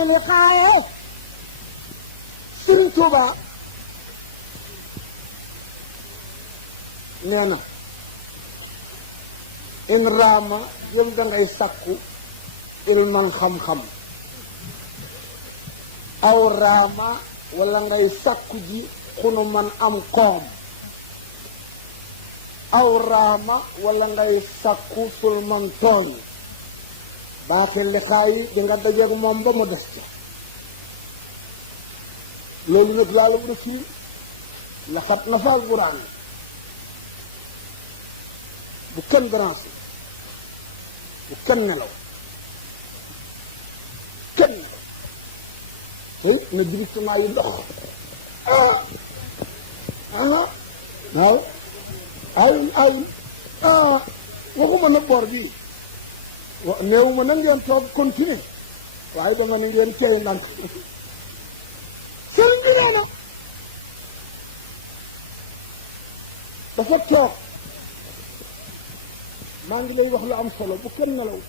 baaxili xaaye Sëriñ Tuuba nee na in raama jëm da ngay sakku ilman xam-xam aw raama wala ngay sakku ji xunu man am koom aw raama wala ngay sakku sul man tooñ baaxil li xaay di nga dajeeg moom ba mu des ca loolu nag laa la war a fii laxat na faal buraan bu kenn branché bu kenn nelaw kenn nelaw tey na directement yi dox waaw ayul waxuma na boor bii néewuma na ngeen toog continuer waaye dama ne ngeen teey ndànk sëriñ bi nee na dafa toog maa ngi lay wax lu am solo bu kenn nelaw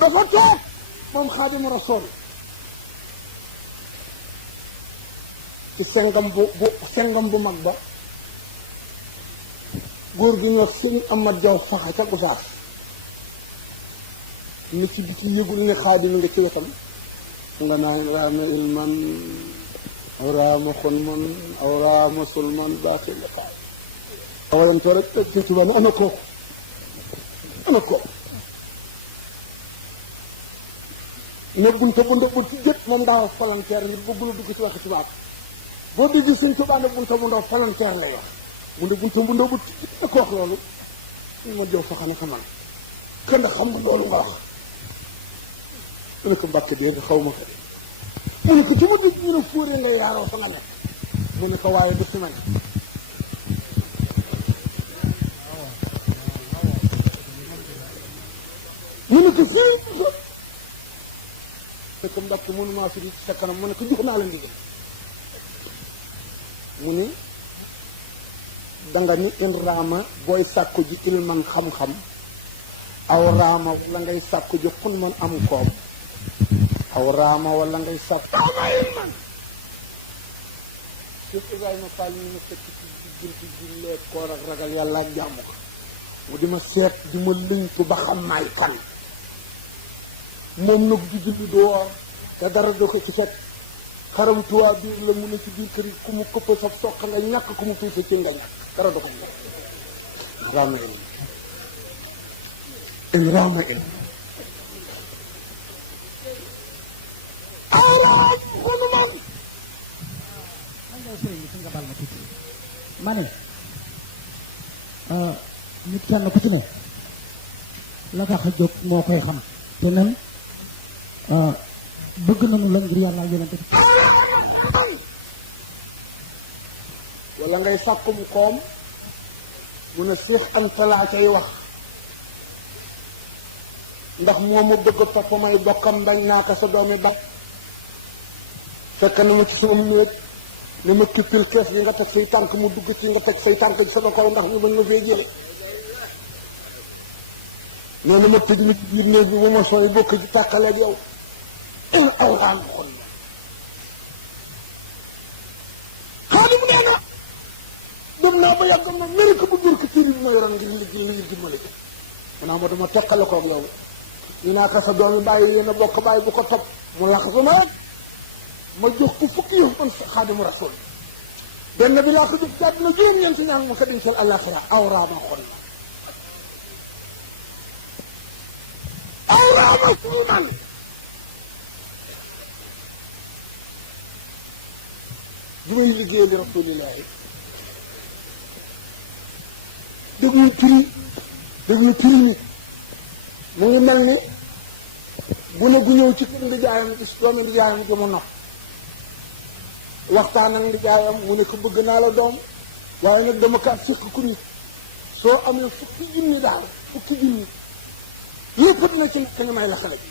dafa toog moom Xaadimu Rasuul ci sengam bu mag ba góor gi ñoo sëñ Amad Jaw faxa ca Gusaas ni ci biti yëgul ne Xaadim nga ci wetam nga naan raama ilman aw raama xunman aw raama sulman baaxi liqaay awayantoo rek ci tuba ne ana kooku ne bunta bu ndaw ci jët moom daa wax volontaire ngir bëggula dugg ci waxi tubaab boo dégg sëñ Tuubaa ne bunta bu ndaw volontaire lay wax mu ne bunta bu ndaw bu ci jët ko wax loolu ma jow fa xana ka man kën xam nga loolu nga wax mu ne ko mbàkke dee nga xaw ma ko de mu ne ko ci ma dégg ñu ne fóoree nga yaaroo fa nga nekk mu ne ko waaye du fi ma ne mu ne ko fii te ko mbàkke mënu maa fi ci sa kanam mu ne ko jox naa la ndigal mu ni danga ni in raama booy sàkku ji ilman xam-xam aw raama wala ngay sàkku ji xun man am koom aw raama wala ngay sàkku ama ilman Cheikh Ibrahima Fall ñu ne fekk ci diggante jullee koor ak ragal yàlla ak jàmm ko mu di ma seet di ma lëñtu ba xam maay kan moom nag du julli du woor te dara doo ko ci fekk xaram tuwaa biir la mu ne ci biir kër yi ku mu këpp sa soq nga ñàkk ku mu fiisa ci nga ñàkk dara doo ko ñàkk raama ilm in raama ilm awraam xunu man man ngay sëriñ bi si nga bal ma tuuti ma ne nit kenn ku ci ne la tax a jóg moo koy xam te nan bëgg nañu la ngir yàlla yonente bi wala ngay sàkkum koom mu ne Seex Anta laa cay wax ndax moo ma bëgg a topp may bokkam dañ naa ko sa doomi bak fekk na ma ci sama néeg ne ma kippil kees gi nga teg say tànk mu dugg ci nga teg say tànk ci sama kaw ndax ñu bañ ma fee jële nee na ma tëj ma ci biir néeg bi bu ma sooy bokk ci tàkkaleeg yow in awraan xol la Xaadim nee na dem naa ba yàgg ma méré ko bu dur ko téri bi ma yoroon ngir liggéey ngir dimbali ko manaa ma dama teqale koog yow ñu naa ko sa doomi bàyyi yéen a bokk bàyyi bu ko topp mu làq sama rek ma jox ko fukki yëf man Xaadimu Rasuul benn bi laa ko jox ci àdduna juróom-ñeent ñaan ma ko dencal àllaaxira awraama xol la awraama suunan du may liggéey li rasulillahi dégluy prix mi mu ngi mel ni bu ne gu ñëw ci kër ndijaayam ci doomi ndijaayam ji mu nopp waxtaan ak ndijaayam mu ne ko bëgg naa la doom waaye nag dama kaa séq ku nit soo amee fukki junni daal yépp dina ci nekk nga may la xale bi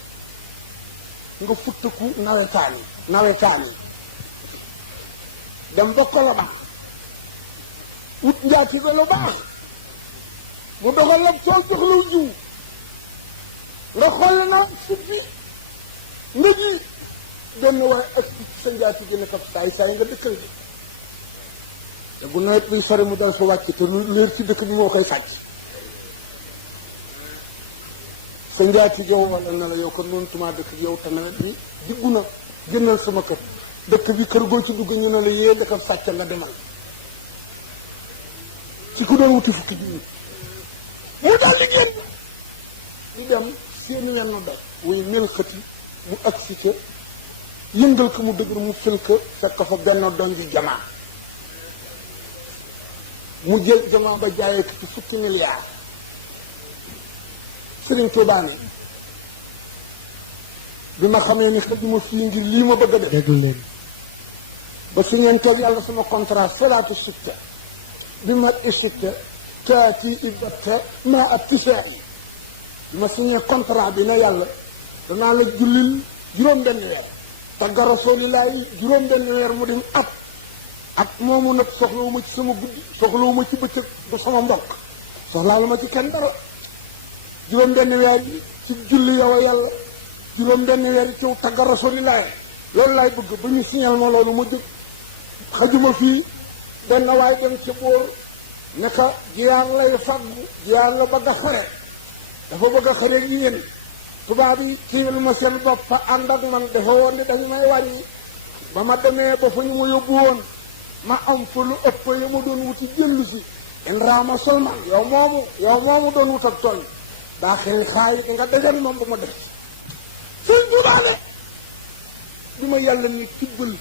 nga futtaku nawetaan yi dem ba Kolobaan wut njaati ba lu baax mu doxal la soo jox lu jiw nga xool na suppi nga ji benn waaye ak sa njaati gi ne ko saay saay nga dëkkal bi te bu nawet bi sore mu dal fa wàcc te lu leer ci dëkk bi moo koy sàcc sa njaati jow wala na la yow kon noonu tumaa dëkk yow te nawet bi diggu na génnal sama kër dëkk bi kër goo ci dugg ñu ne la yée dëkk sàcc nga demal ci ku doon wuti fukki junni mu dal di génn di dem seen wenn doj wuy mel xëti mu agsi ca yëngal ko mu dëgër mu fël ko fekk fa benn doñ di jamaa mu jël jamaa ba jaayee ko ci fukki milliards Sëriñ Tuubaa ne bi ma xamee ni xëjuma fii ngir lii ma bëgg a def déglu leen ba su ngeen teg yàlla sama contrat salaatu sitta bi ma isitta taati ibatta maa ab tisaa yi bi ma signé contrat bi na yàlla danaa la jullil juróom benn weer tagga rasuulillaahi juróom benn weer mu dem at moomu nag soxlawuma ci sama guddi soxlawuma ci bëccëg du sama mbokk soxlaalu ma ci kenn dara juróom benn weer yi ci julli yow a yàlla juróom benn weer yi ciw tagga rasuulillaahi loolu laay bëgg ba ñu signal ma loolu ma jóg xajuma fii benn waay dem ci boor ne ka jiyaar lay fàggu jiyaar la bëgg a xare dafa bëgg a xare gi yéen tubaab yi kiiwal ma seen bopp fa ànd ak man dafa woon ni dañu may wàññi ba ma demee ba fa ñu ma yóbbu woon ma am fa lu ëpp ya ma doon wuti jëllu si in raama solman yow moomu doon wut ak tool daa xëy xaay nga dajan moom ba ma def sëñ Tuubaa bi ma yàlla ni tibbal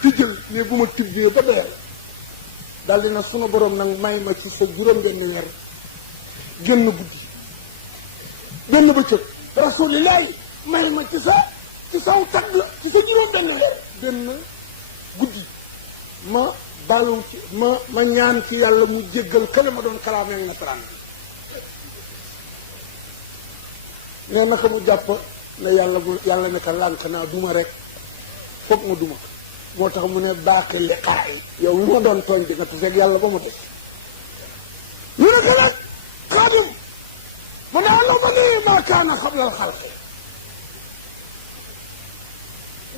ti jël mais bu ma tibbee ba doyal daal dina sunu borom nag may ma ci sa juróom benn weer génn guddi benn bëccëg rasuulillaahi may ma ci saw tagg ci sa juróom benn weer benn guddi ma balu ci ma ñaan ci yàlla mu jéggal kële ma doon kalaamee nga taraan ne naka mu jàpp ne yàlla ne ka lànk naa duma rek foog ma duma moo tax mu ne baaxi liqaa yi yow li ma doon tooñ di nga tuseeg yàlla ba ma def ñu ne ko nag xaadim mu ne la ma nii maa kaana xablal xalqi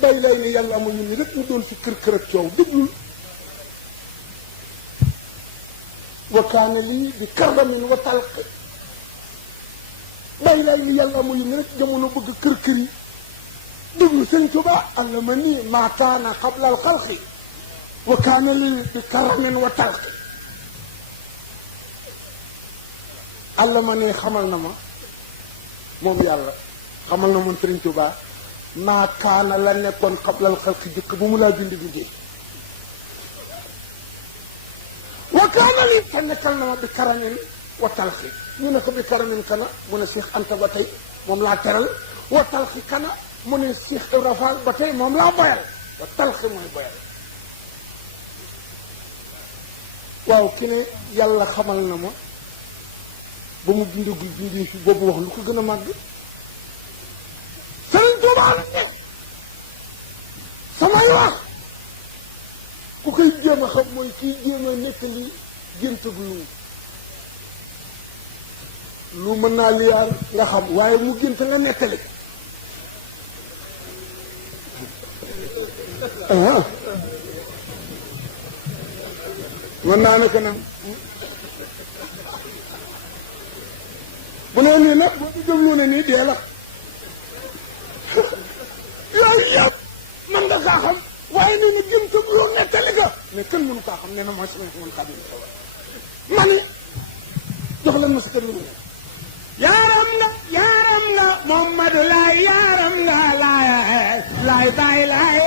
day lay ni yàlla ama ñun ni rek mu doon fi kër ak coow déglul wa kaana lii bi kardamin wa talqi day lay ni yàlla ama ñun ni rek jamono bëgg kër yi déglu sëñ Tuubaa alla ma nii maa kaana xablal xalqi wa kaana lii bi karamin wa talqi alla ma nii xamal na ma moom yàlla xamal na moom sëriñ Tuubaa maa kaana la nekkoon xablal xalqi jëkk bu mu laa bind bindee wa kaana lii te nekkal na ma bi karamin wa talqi ñu ne ko bi karamin kana mu ne Cheikh Anta ba tey moom laa teral wa talqi kana mu ne Cheikh Ibra Fall ba tey moom laa boyal wa talxi mooy boyal waaw ki ne yàlla xamal na ma ba mu bindagul bindee fi boobu wax lu ko gën a màgg Sëriñ Tuubaa ne samay wax ku koy jéem a xam mooy kiy jéem a nettali géntag lu mën naa liyaar nga xam waaye mu gént nga nettali mën naa ne kanam bu nee nii nag boo di déglu ne nii dee la yooyu yëpp man nga kaa xam waaye nee na gën tëb loo nettali ga mais kenn mënu kaa xam nee na mooy sama man kaa dina ma ni jox leen ma si kër lu yaaram na Muhammadu laay yaaram la laay bàyyi laay